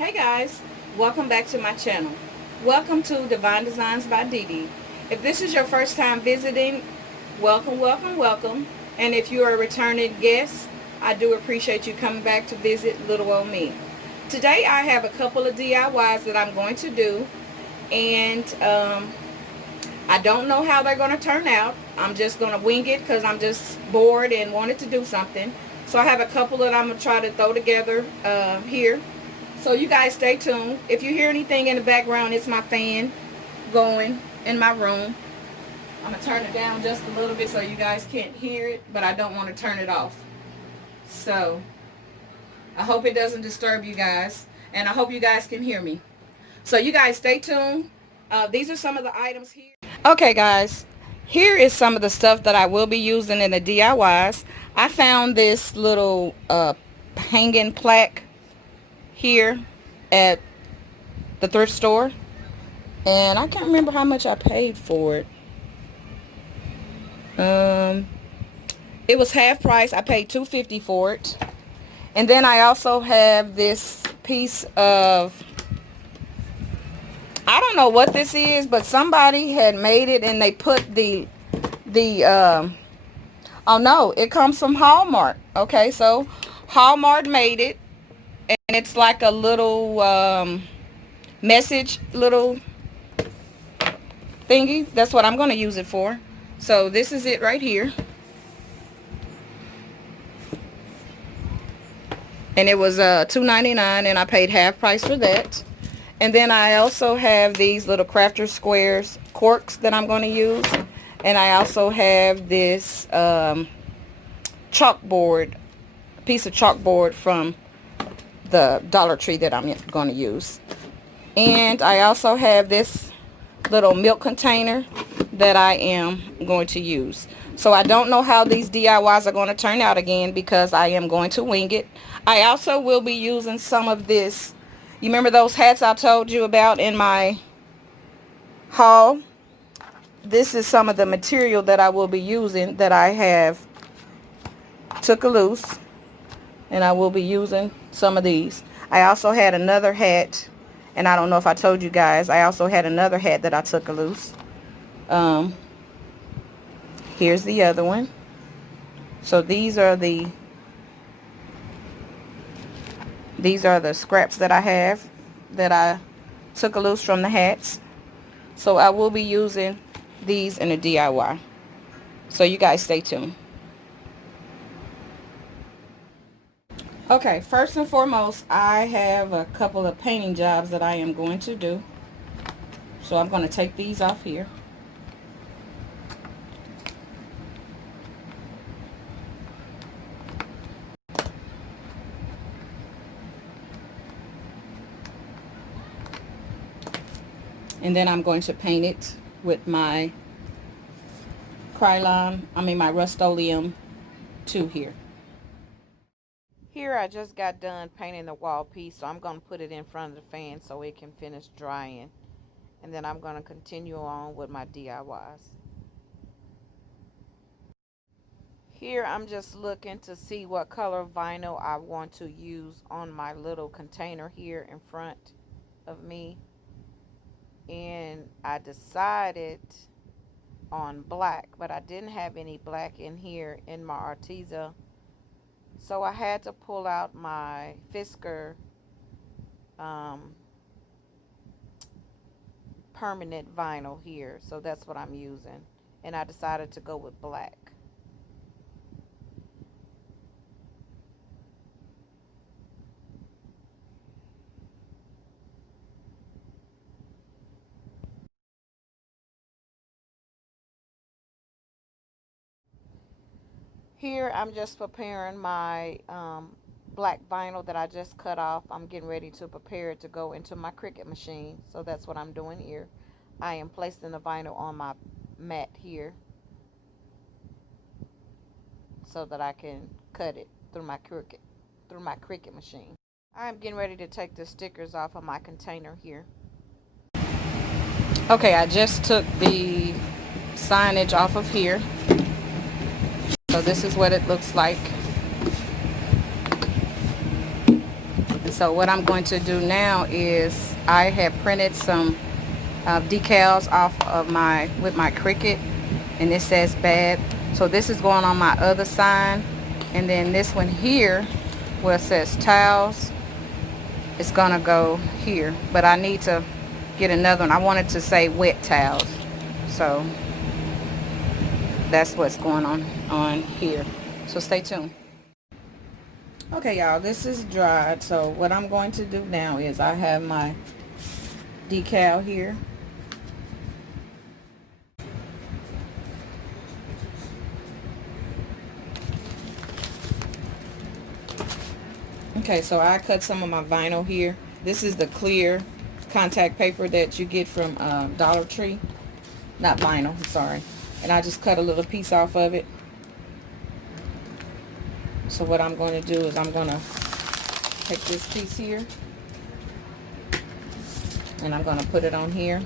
Hey guys, welcome back to my channel. Welcome to Divine Designs by Dee Dee. If this is your first time visiting, welcome. And if you are a returning guest, I do appreciate you coming back to visit little old me. Today I have a couple of DIYs that I'm going to do, and I don't know how they're going to turn out. I'm just going to wing it because I'm just bored and wanted to do something. So I have a couple that I'm going to try to throw together here. So you guys stay tuned. If you hear anything in the background, it's my fan going in my room. I'm going to turn it down just a little bit so you guys can't hear it, but I don't want to turn it off. So I hope it doesn't disturb you guys, and I hope you guys can hear me. So you guys stay tuned. These are some of the items here. Okay guys, here is some of the stuff that I will be using in the DIYs. I found this little hanging plaque here at the thrift store, and I can't remember how much I paid for it. It was half price. I paid $2.50 for it. And then I also have this piece of, I don't know what this is, but somebody had made it and they put the oh no, it comes from Hallmark. Okay, so Hallmark made it, and it's like a little message little thingy. That's what I'm going to use it for. So this is it right here, and it was $2.99, and I paid half price for that. And then I also have these little crafter squares corks that I'm going to use, and I also have this chalkboard, piece of chalkboard from the Dollar Tree that I'm going to use. And I also have this little milk container that I am going to use. So I don't know how these DIYs are going to turn out again, because I am going to wing it. I also will be using some of this. You remember those hats I told you about in my haul? This is some of the material that I will be using that I have took a loose, and I will be using some of these. I also had another hat, and I don't know if I told you guys, I also had another hat that I took a loose. Here's the other one. So these are the scraps that I have that I took a loose from the hats. So I will be using these in a DIY. So you guys stay tuned. Okay, first and foremost, I have a couple of painting jobs that I am going to do. So I'm going to take these off here. And then I'm going to paint it with my my Rust-Oleum 2 here. Here I just got done painting the wall piece, so I'm going to put it in front of the fan so it can finish drying. And then I'm going to continue on with my DIYs. Here I'm just looking to see what color vinyl I want to use on my little container here in front of me. And I decided on black, but I didn't have any black in here in my Arteza, so I had to pull out my Fisker permanent vinyl here, so that's what I'm using, and I decided to go with black. Here I'm just preparing my black vinyl that I just cut off. I'm getting ready to prepare it to go into my Cricut machine. So that's what I'm doing here. I am placing the vinyl on my mat here so that I can cut it through my Cricut machine. I'm getting ready to take the stickers off of my container here. Okay, I just took the signage off of here. So this is what it looks like. So what I'm going to do now is I have printed some decals off of with my Cricut, and it says bad. So this is going on my other sign, and then this one here where it says towels, it's gonna go here, but I need to get another one. I wanted to say wet towels, so that's what's going on here. So stay tuned. Okay, y'all, this is dried. So what I'm going to do now is I have my decal here. Okay, so I cut some of my vinyl here. This is the clear contact paper that you get from Dollar Tree. Not vinyl, I'm sorry. And I just cut a little piece off of it. So what I'm going to do is I'm going to take this piece here, and I'm going to put it on here.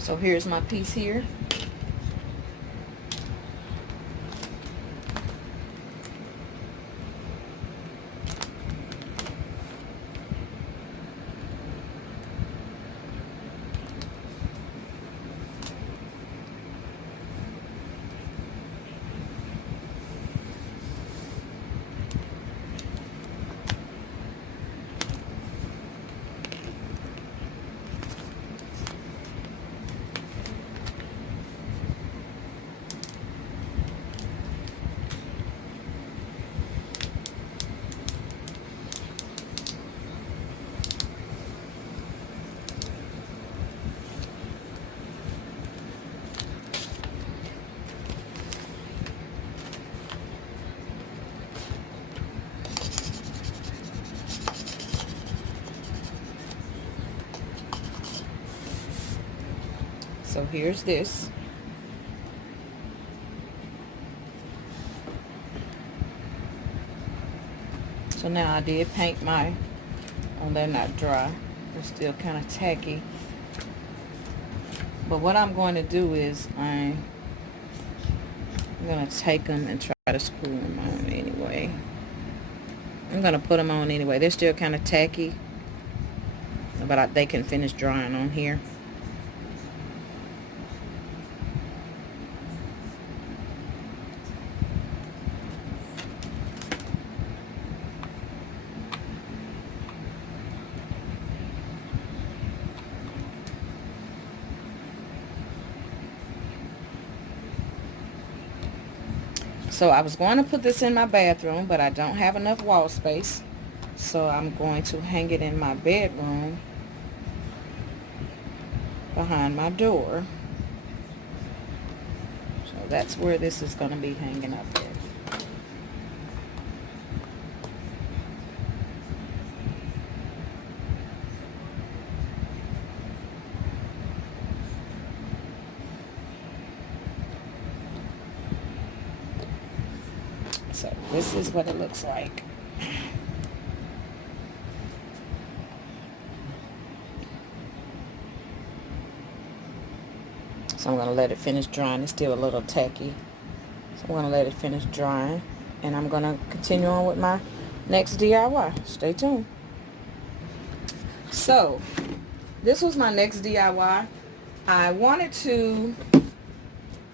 So here's my piece here. So here's this. So now I did paint my, oh, they're not dry. They're still kind of tacky. But what I'm going to do is I'm going to take them and try to screw them on anyway. I'm going to put them on anyway. They're still kind of tacky, but they can finish drying on here. So I was going to put this in my bathroom, but I don't have enough wall space. So I'm going to hang it in my bedroom behind my door. So that's where this is going to be hanging up there. So this is what it looks like. So I'm going to let it finish drying. It's still a little tacky. So I'm going to let it finish drying. And I'm going to continue on with my next DIY. Stay tuned. So this was my next DIY. I wanted to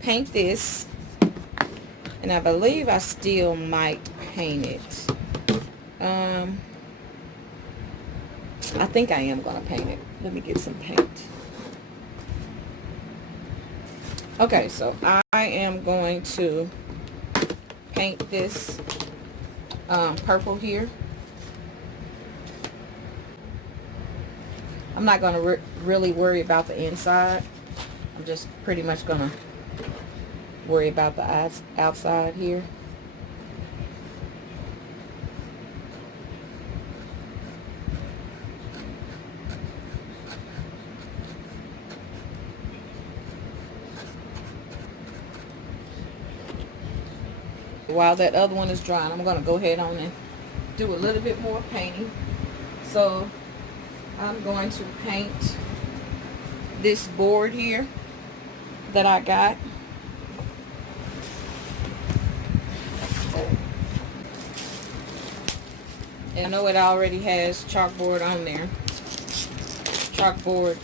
paint this, and I believe I still might paint it. I think I am going to paint it. Let me get some paint. Okay, so I am going to paint this purple here. I'm not going to really worry about the inside. I'm just pretty much going to worry about the outside here. While that other one is drying, I'm going to go ahead on and do a little bit more painting. So I'm going to paint this board here that I got. And I know it already has chalkboard on there. Chalkboard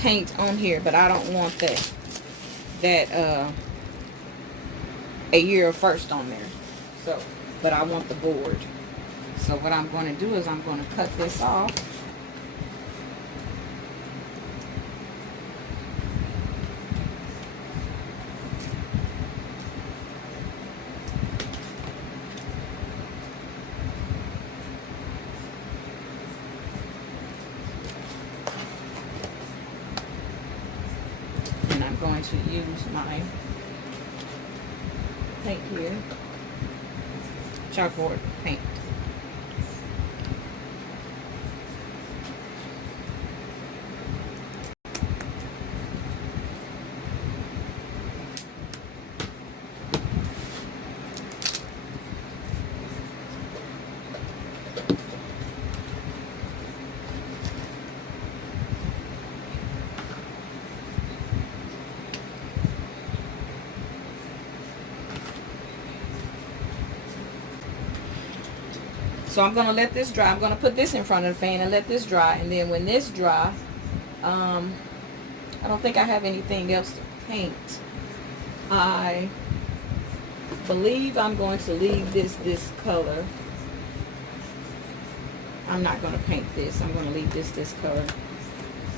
paint on here, but I don't want that a year first on there. So, but I want the board. So what I'm going to do is I'm going to cut this off. And I'm going to use my paint here, chalkboard paint. So I'm going to let this dry. I'm going to put this in front of the fan and let this dry. And then when this dry, I don't think I have anything else to paint. I believe I'm going to leave this color. I'm not going to paint this. I'm going to leave this color.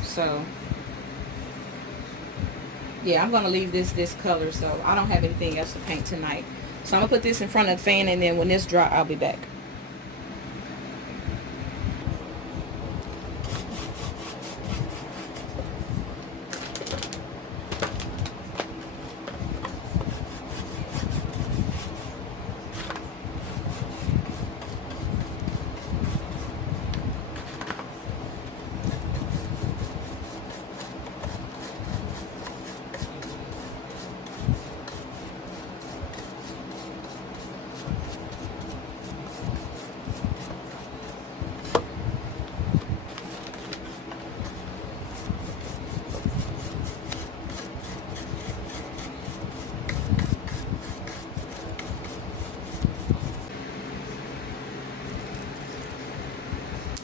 So, yeah, I'm going to leave this color. So I don't have anything else to paint tonight. So I'm going to put this in front of the fan, and then when this dry, I'll be back.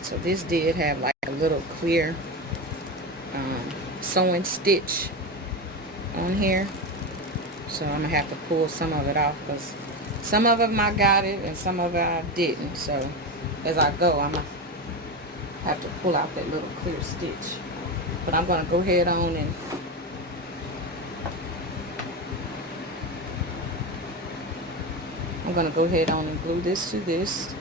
So this did have like a little clear sewing stitch on here. So I'm going to have to pull some of it off because some of them I got it and some of it I didn't. So as I go, I'm going to have to pull out that little clear stitch. But I'm going to go ahead on and glue this to this.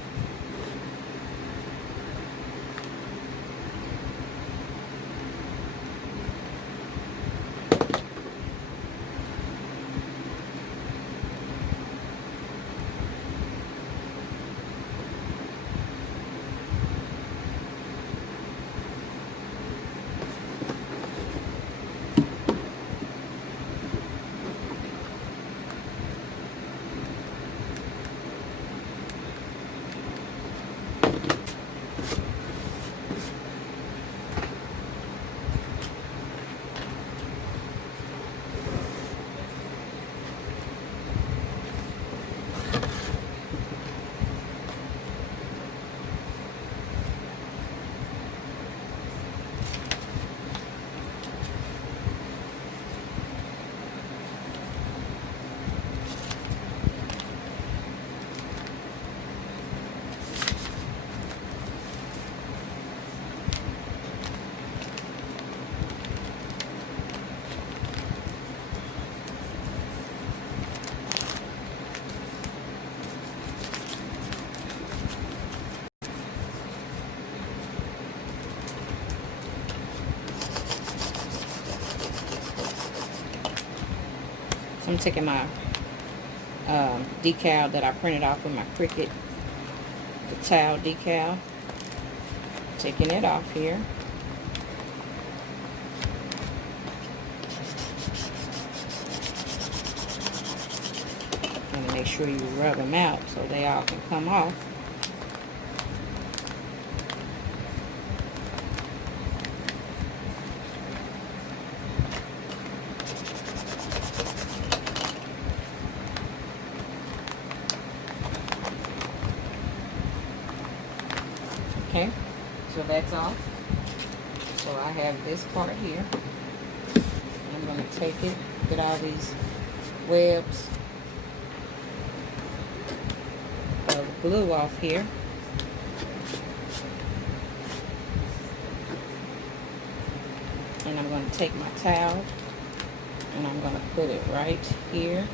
So I'm taking my decal that I printed off with my Cricut, the towel decal, taking it off here. And make sure you rub them out so they all can come off. Okay, so that's off. So I have this part here. I'm going to take it, get all these webs of glue off here. And I'm going to take my towel and I'm going to put it right here.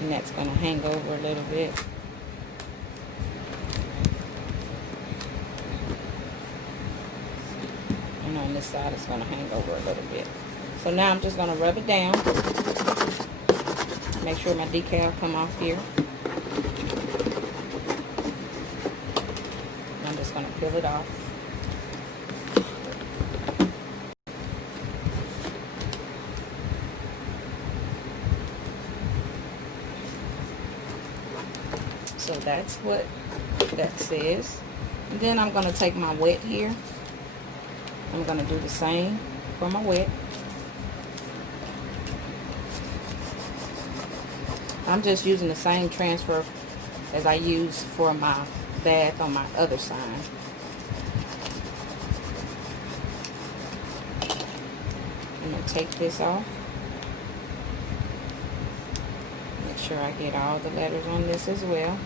And that's going to hang over a little bit. And on this side it's going to hang over a little bit. So now I'm just going to rub it down. Make sure my decal come off here. I'm just going to peel it off. So that's what that says. And then I'm going to take my wet here. I'm going to do the same for my wet. I'm just using the same transfer as I use for my bath on my other side. I'm going to take this off. Make sure I get all the letters on this as well.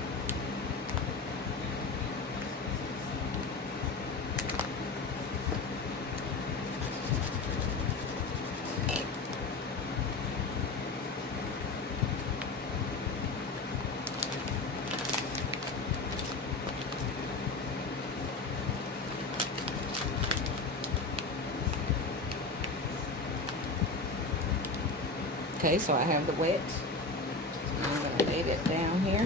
Okay, so I have the wet. I'm going to lay that down here.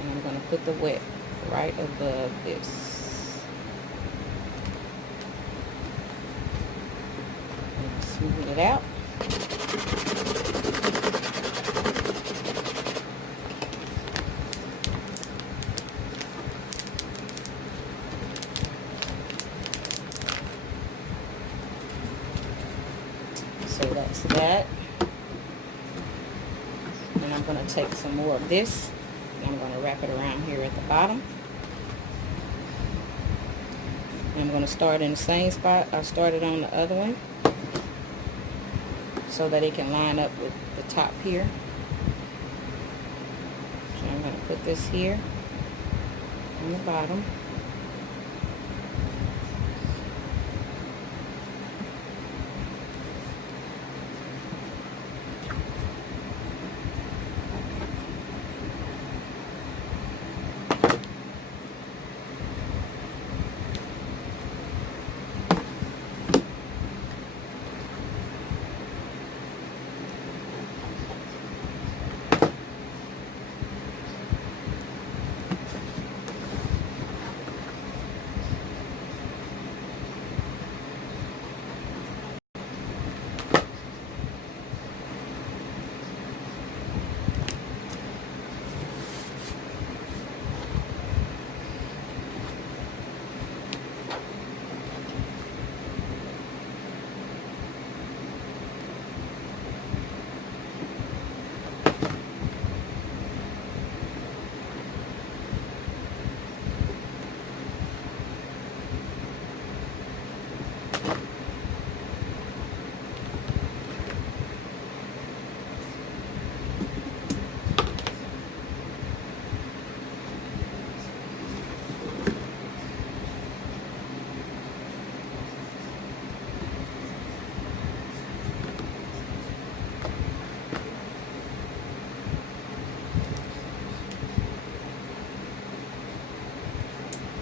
And I'm going to put the wet right above this. And smooth it out. So that's that. And I'm going to take some more of this. And I'm going to wrap it around here at the bottom. And I'm going to start in the same spot I started on the other one, so that it can line up with the top here. So I'm going to put this here on the bottom.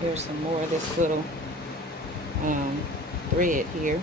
Here's some more of this little thread here.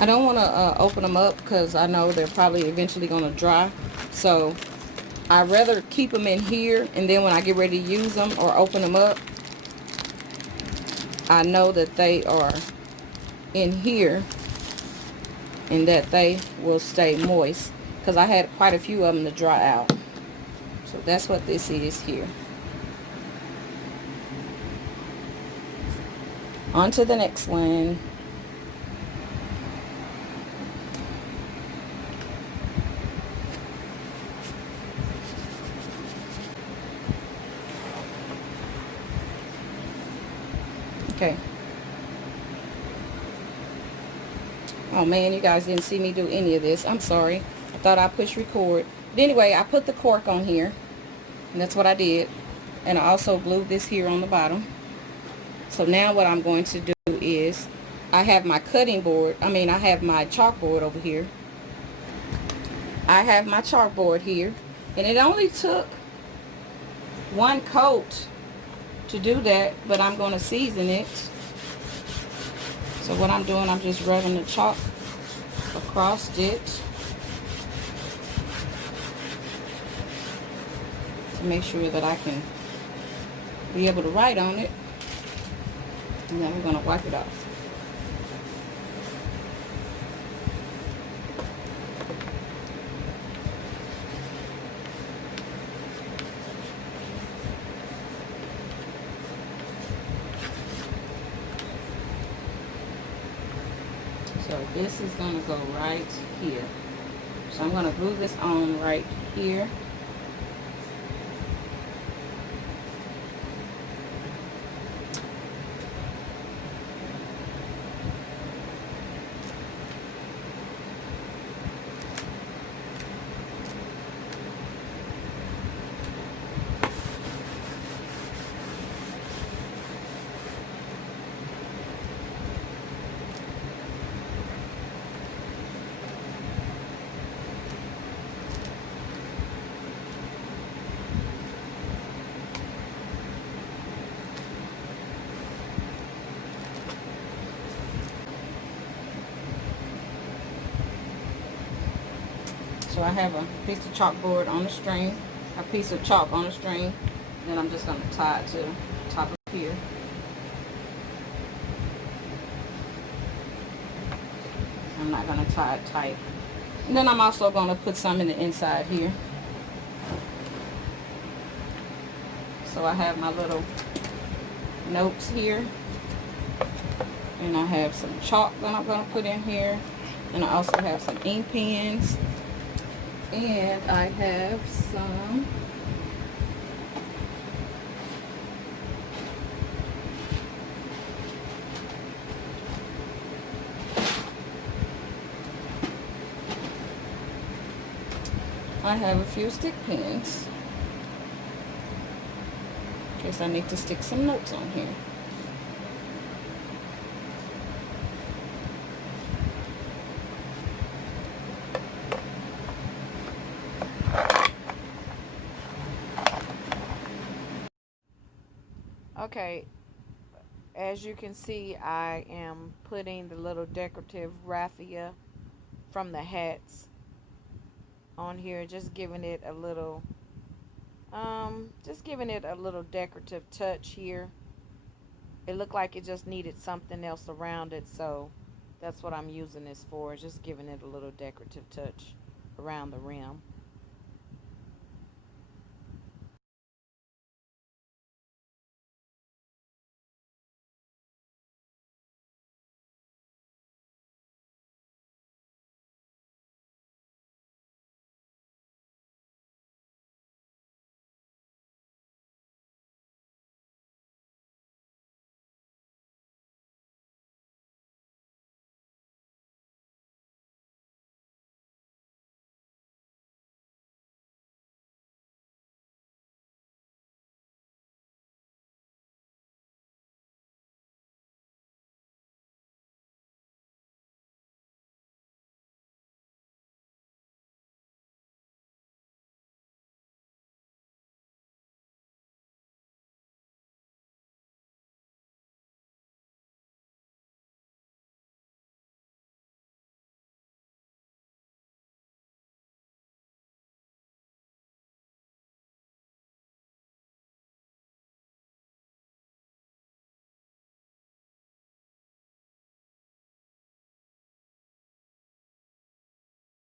I don't want to open them up because I know they're probably eventually going to dry. So I'd rather keep them in here, and then when I get ready to use them or open them up, I know that they are in here and that they will stay moist, because I had quite a few of them to dry out. So that's what this is here. On to the next one. Okay. Oh man, you guys didn't see me do any of this. I'm sorry. I thought I pushed record. But anyway, I put the cork on here, and that's what I did. And I also glued this here on the bottom. So now what I'm going to do is, I have my cutting board. I have my chalkboard over here. I have my chalkboard here, and it only took one coat to do that, but I'm going to season it. So what I'm doing, I'm just rubbing the chalk across it to make sure that I can be able to write on it, and then we're going to wipe it off. So this is going to go right here. So I'm going to glue this on right here. So I have a piece of chalkboard on the string, a piece of chalk on the string, then I'm just going to tie it to the top of here. I'm not going to tie it tight. And then I'm also going to put some in the inside here. So I have my little notes here, and I have some chalk that I'm going to put in here, and I also have some ink pens. And I have some a few stick pins in case I need to stick some notes on here. Okay, as you can see, I am putting the little decorative raffia from the hats on here, just giving it a little decorative touch here. It looked like it just needed something else around it, so that's what I'm using this for, just giving it a little decorative touch around the rim.